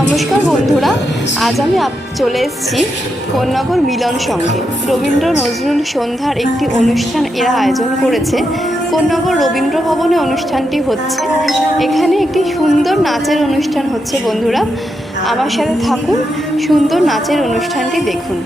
নমস্কার বন্ধুরা, আজ আমি চলে এসেছি কোন্নগর মিলন সঙ্গে। রবীন্দ্র নজরুল সন্ধ্যার একটি অনুষ্ঠান এরা আয়োজন করেছে। কোন্নগর রবীন্দ্র ভবনে অনুষ্ঠানটি হচ্ছে। এখানে একটি সুন্দর নাচের অনুষ্ঠান হচ্ছে। বন্ধুরা আমার সাথে থাকুন, সুন্দর নাচের অনুষ্ঠানটি দেখুন।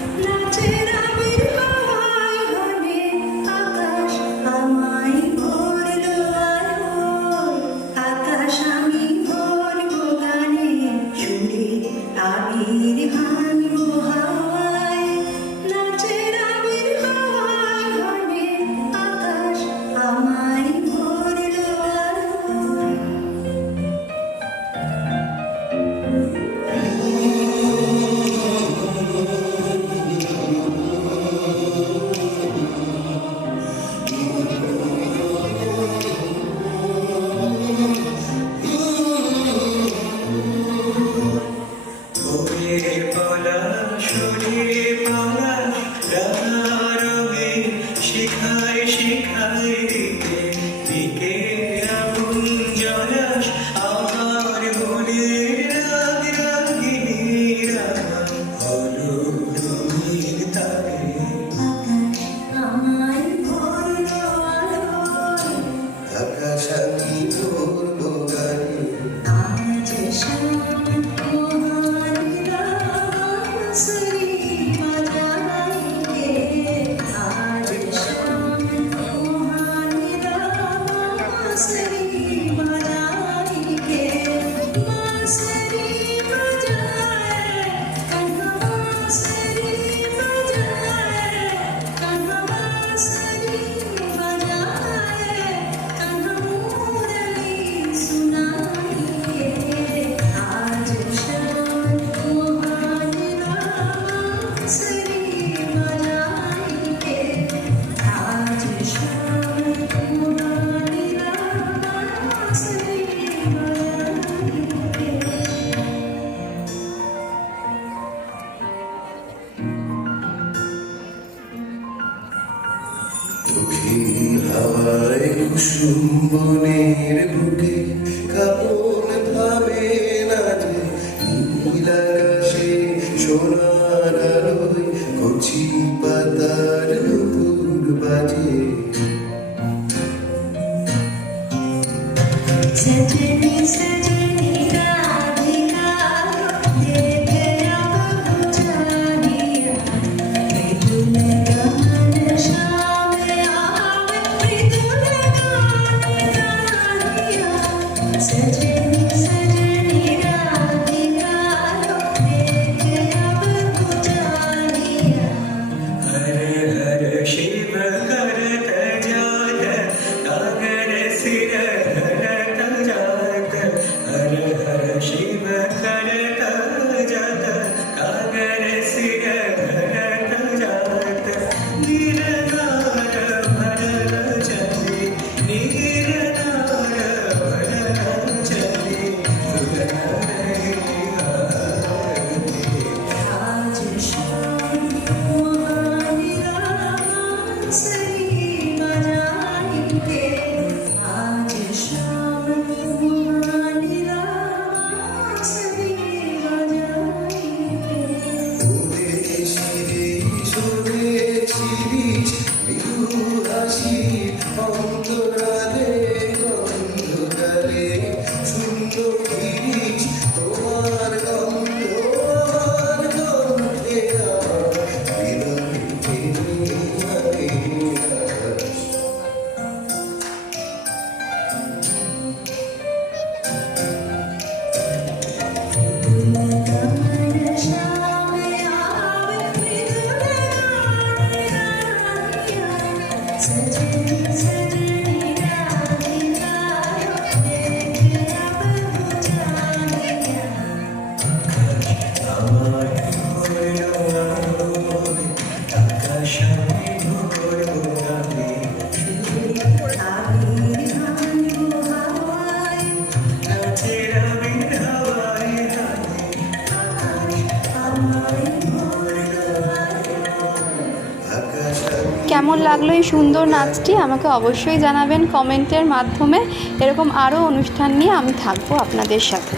হাওয়ায় কুসুম বনের বুকে কাপন থামে না যে, নীল আকাশে সোনার আলোয় কচি পাতার নূপুর বাজে। सजनी सजनी राधिका देखे अब बुझानिया, मृदुल गान श्याम आवे, मृदुल गान गानिया। सजनी सजनी राधिका देखे अब बुझानिया। हर हर शिव करत जात कागर सिर धरत जात। हर हर शिव करत जात कागर सिर धरत जात। निरनार भरत चले, निरनार भरत चले, सुगन रहे आज शाम मोहनिया बांसुरी बजाएंगे, आज शाम मोहनिया बांसुरी बजाएंगे। ওদের শিরিষ ওদের শিরিষ মৃদু হাসি অন্তরালে অন্ধকারে সুন্দর গিরিশ তোমার গন্ধ আমার গন্ধে হৃদয় টেনে আনে আকাশ। गमन श्याम आवे, मृदुल गान गानिया। सजनी सजनी राधिका देखे अब बुझानिया। আমার ভোর আলোয় আকাশে ভোর বোলাবে। আবির হানি হাওয়ায় নাচের আবির হাওয়ায় হাওয়ায় আমায় ভোর আকাশ কেমন লাগলো এই সুন্দর নাচটি আমাকে অবশ্যই জানাবেন কমেন্টের মাধ্যমে। এরকম আরও অনুষ্ঠান নিয়ে আমি থাকবো আপনাদের সাথে।